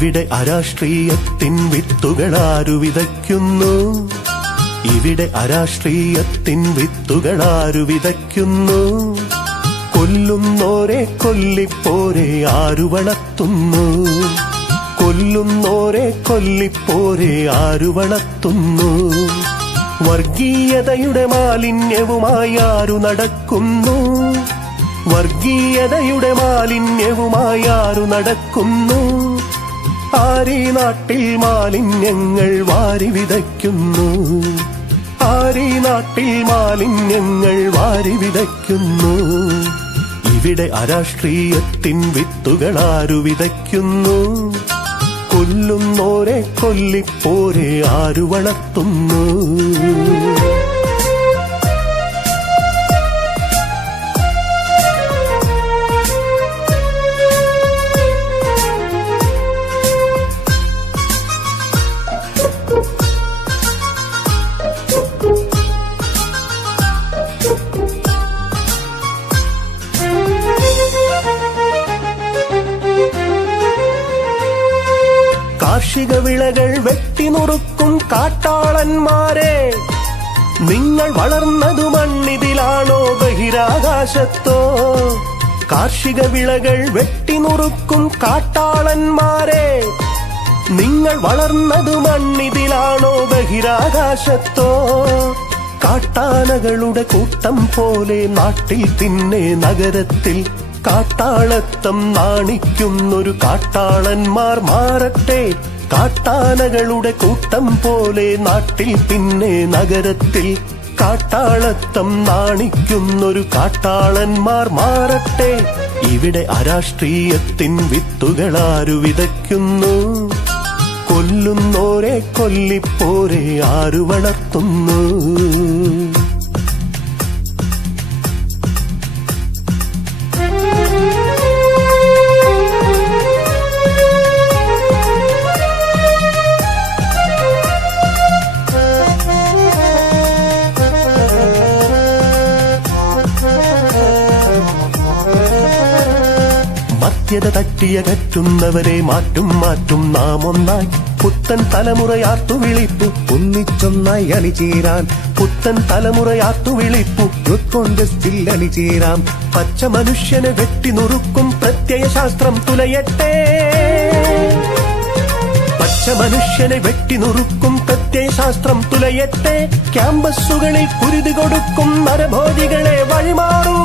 ഇവിടെ അരാഷ്ട്രീയത്തിൻ വിത്തുകളാരു വിതയ്ക്കുന്നു? ഇവിടെ അരാഷ്ട്രീയത്തിൻ വിത്തുകളാരു വിതയ്ക്കുന്നു? കൊല്ലുന്നോരെ കൊല്ലിപ്പോരെ ആരു വളർത്തുന്നു? കൊല്ലുന്നോരെ കൊല്ലിപ്പോരെ ആരു വളർത്തുന്നു? വർഗീയതയുടെ മാലിന്യവുമായി ആരു നടക്കുന്നു? വർഗീയതയുടെ മാലിന്യവുമായി ആരു നടക്കുന്നു? ആരീ നാട്ടിൽ മാലിന്യങ്ങൾ വാരി വിതയ്ക്കുന്നു? ആരീ നാട്ടിൽ മാലിന്യങ്ങൾ വാരി വിതയ്ക്കുന്നു? ഇവിടെ അരാഷ്ട്രീയത്തിൻ വിത്തുകളാരു വിതയ്ക്കുന്നു? കൊല്ലുന്നോരെ കൊല്ലിപ്പോരെ ആരു വളർത്തുന്നു? കാർഷിക വിളകൾ വെട്ടിനുറുക്കും കാട്ടാളന്മാരെ, നിങ്ങൾ വളർന്നതു മണ്ണിതിലാണോ ബഹിരാകാശത്തോ? കാർഷിക വിളകൾ വെട്ടിനുറുക്കും കാട്ടാളന്മാരെ, നിങ്ങൾ വളർന്നതു മണ്ണിതിലാണോ ബഹിരാകാശത്തോ? കാട്ടാനകളുടെ കൂട്ടം പോലെ നാട്ടിൽ പിന്നെ നഗരത്തിൽ കാട്ടാളത്തം നാണിക്കുന്നൊരു കാട്ടാളന്മാർ മാറട്ടെ. കാട്ടാനകളുടെ കൂട്ടം പോലെ നാട്ടിൽ പിന്നെ നഗരത്തിൽ കാട്ടാളത്തം നാണിക്കുന്നൊരു കാട്ടാളന്മാർ മാറട്ടെ. ഇവിടെ അരാഷ്ട്രീയത്തിൻ വിത്തുകളാരു വിതയ്ക്കുന്നു? കൊല്ലുന്നോരെ കൊല്ലിപ്പോരെ ആരു വളർത്തുന്നു? മദ്യത തട്ടിയകറ്റുന്നവരെ മാറ്റും നാം ഒന്നായി. പുത്തൻ തലമുറയാർത്തു വിളിപ്പു ഒന്നിച്ചൊന്നായി അണിചേരാൻ. പുത്തൻ തലമുറയാർത്തു വിളിപ്പു യൂത്ത് കോൺഗ്രസിൽ അണിചേരാം. പച്ച മനുഷ്യനെ വെട്ടിനുറുക്കും പ്രത്യയശാസ്ത്രം തുലയട്ടെ. പച്ച മനുഷ്യനെ വെട്ടിനുറുക്കും പ്രത്യയശാസ്ത്രം തുലയട്ടെ. ക്യാമ്പസുകളിൽ കുരുതി കൊടുക്കും നരഭോജികളെ വഴിമാറൂ.